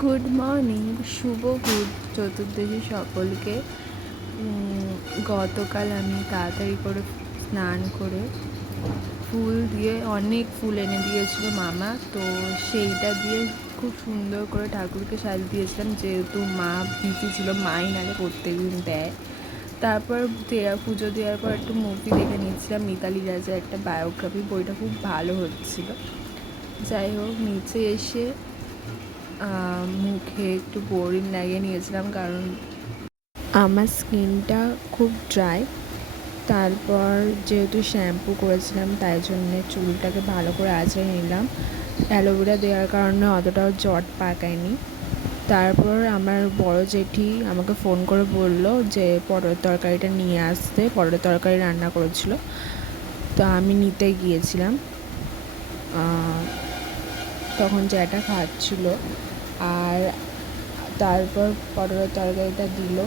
Good morning, শুভ ভূত চতুর্দশী সকলকে। গতকাল আমি তাড়াতাড়ি করে স্নান করে ফুল দিয়ে অনেক ফুল এনে দিয়েছিল মামা, তো সেইটা দিয়ে খুব সুন্দর করে ঠাকুরকে সাজিয়ে দিয়েছিলাম, যেহেতু মা বিজি ছিল, মাই নালে প্রত্যেকদিন দেয়। তারপর পুজো দেওয়ার পর একটু মুভি দেখে নিচ্ছিলাম, মিতালি রাজের একটা বায়োগ্রাফি, বইটা খুব ভালো হচ্ছিল। যাই হোক, নিচে এসে মুখে একটু বোরিং লাগিয়ে নিয়েছিলাম, কারণ আমার স্কিনটা খুব ড্রাই। তারপর যেহেতু শ্যাম্পু করেছিলাম, তাই জন্যে চুলটাকে ভালো করে আঁচড়ে নিলাম। অ্যালোভেরা দেওয়ার কারণে অতটাও জট পাকায়নি। তারপর আমার বড় জেঠি আমাকে ফোন করে বলল যে পটলের তরকারিটা নিয়ে আসতে, পটলের তরকারি রান্না করেছিল, তো আমি নিতে গিয়েছিলাম। তখন জ্যাঠা খাচ্ছিল, আর তারপর পটলের তরকারিটা দিল,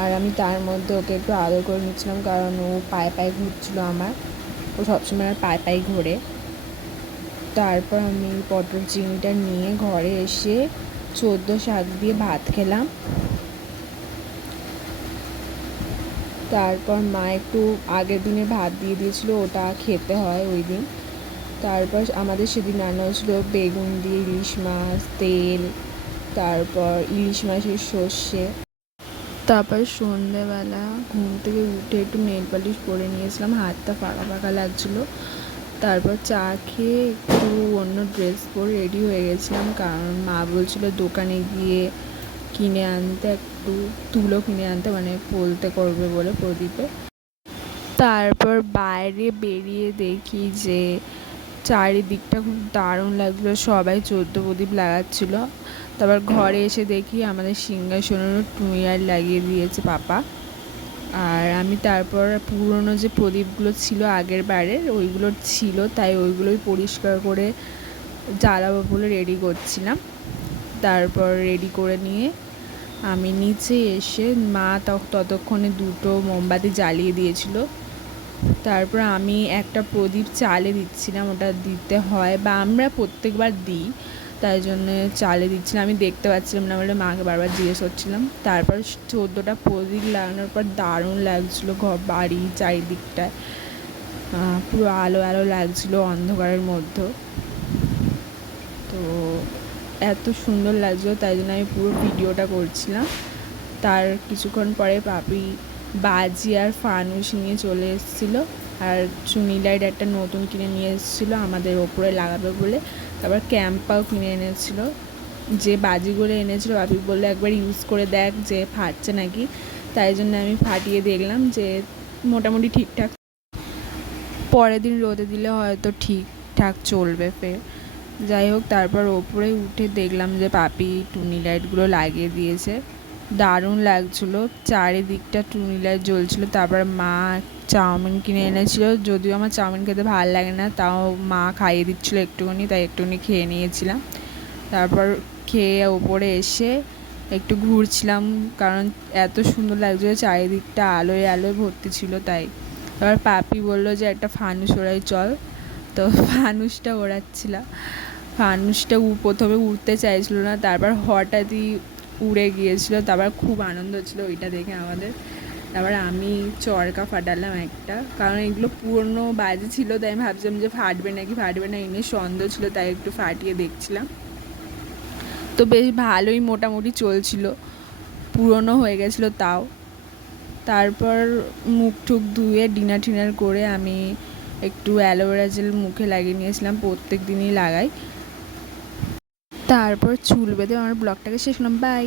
আর আমি তার মধ্যে ওকে একটু আদর করে নিচ্ছিলাম, কারণ ও পায়ে পায়ে ঘুরছিল আমার, ও সবসময় আর পায়ে পায়ে ঘোরে। তারপর আমি পটল চিংড়িটা নিয়ে ঘরে এসে 14 শাক দিয়ে ভাত খেলাম। তারপর মা একটু আগের দিনে ভাত দিয়ে দিয়েছিল, ওটা খেতে হয় ওই দিন। তারপর আমাদের সেদিন রান্না হয়েছিল বেগুন দিয়ে ইলিশ মাছ, তেল, তারপর ইলিশ মাছের সর্ষে। তারপর সন্ধেবেলা ঘুম থেকে উঠে একটু নেল পালিশ পরে নিয়েছিলাম, হাতটা ফাঁকা ফাঁকা লাগছিলো। তারপর চা খেয়ে একটু অন্য ড্রেস পরে রেডি হয়ে গেছিলাম, কারণ মা বলছিল দোকানে গিয়ে কিনে আনতে, একটু তুলো কিনে আনতে, মানে বলতে করবে বলে প্রদীপে। তারপর বাইরে বেরিয়ে দেখি যে চারিদিকটা খুব দারুণ লাগছিলো, সবাই 14 প্রদীপ লাগাচ্ছিল। তারপর ঘরে এসে দেখি আমাদের সিংহাসনেরও টুইয়ার লাগিয়ে দিয়েছে পাপা। আর আমি তারপর পুরনো যে প্রদীপগুলো ছিল আগের বারের, ওইগুলো ছিল, তাই ওইগুলোই পরিষ্কার করে জ্বালাবো বলে রেডি করছিলাম। তারপর রেডি করে নিয়ে আমি নিচে এসে, মা ততক্ষণে 2টো মোমবাতি জ্বালিয়ে দিয়েছিল। তারপর আমি একটা প্রদীপ চালে দিচ্ছিলাম, ওটা দিতে হয় বা আমরা প্রত্যেকবার দিই, তাই জন্য চালে দিচ্ছিলাম। আমি দেখতে পাচ্ছিলাম না বলে মাকে বারবার জিজ্ঞেস করছিলাম। তারপর 14টা প্রদীপ লাগানোর পর দারুণ লাগছিলো, বাড়ি চারিদিকটায় পুরো আলো আলো লাগছিলো অন্ধকারের মধ্যে। তো এত সুন্দর লাগছিলো, তাই জন্য আমি পুরো ভিডিওটা করছিলাম। তার কিছুক্ষণ পরে পাপি বাজি আর ফানুস নিয়ে চলে এসেছিলো, আর চুনি লাইট একটা নতুন কিনে নিয়ে এসেছিলো আমাদের ওপরে লাগাবে বলে। তারপর ক্যাম্পাও কিনে এনেছিলো। যে বাজিগুলো এনেছিলো পাপি বললো একবার ইউজ করে দেখ যে ফাটছে নাকি, তাই জন্য আমি ফাটিয়ে দেখলাম যে মোটামুটি ঠিকঠাক। পরের দিন রোদে দিলে হয়তো ঠিকঠাক চলবে ফের। যাই হোক, তারপর ওপরে উঠে দেখলাম যে পাপি টুনি লাইটগুলো লাগিয়ে দিয়েছে, দারুণ লাগছিলো, চারিদিকটা টুনি লাইট জ্বলছিলো। তারপর মা চাউমিন কিনে এনেছিলো, যদিও আমার চাউমিন খেতে ভালো লাগে না, তাও মা খাইয়ে দিচ্ছিলো একটুখানি, তাই একটুখানি খেয়ে নিয়েছিলাম। তারপর খেয়ে ওপরে এসে একটু ঘুরছিলাম, কারণ এত সুন্দর লাগছিলো, চারিদিকটা আলোয় আলোয় ভর্তি ছিল। তাই তারপর পাপি বললো যে একটা ফানুস ওড়াই চল, তো ফানুসটা ওড়াচ্ছিলাম। ফানুসটা প্রথমে উড়তে চাইছিল না, তারপর হঠাৎই উড়ে গিয়েছিলো। তারপর খুব আনন্দ হচ্ছিলো ওইটা দেখে আমাদের। তারপর আমি চরকা ফাটালাম একটা, কারণ এগুলো পুরনো বাজি ছিল, তাই আমি ভাবছিলাম যে ফাটবে নাকি ফাটবে না, এমনি সন্দেহ ছিল, তাই একটু ফাটিয়ে দেখছিলাম। তো বেশ ভালোই মোটামুটি চলছিল, পুরনো হয়ে গেছিলো তাও। তারপর মুখ টুক ধুয়ে ডিনার টিনার করে আমি একটু অ্যালোভেরা জেল মুখে লাগিয়ে নিয়েছিলাম, প্রত্যেক দিনই লাগাই। তারপর চুল বেঁধে আমার ব্লগটাকে শেষ করলাম, বাই।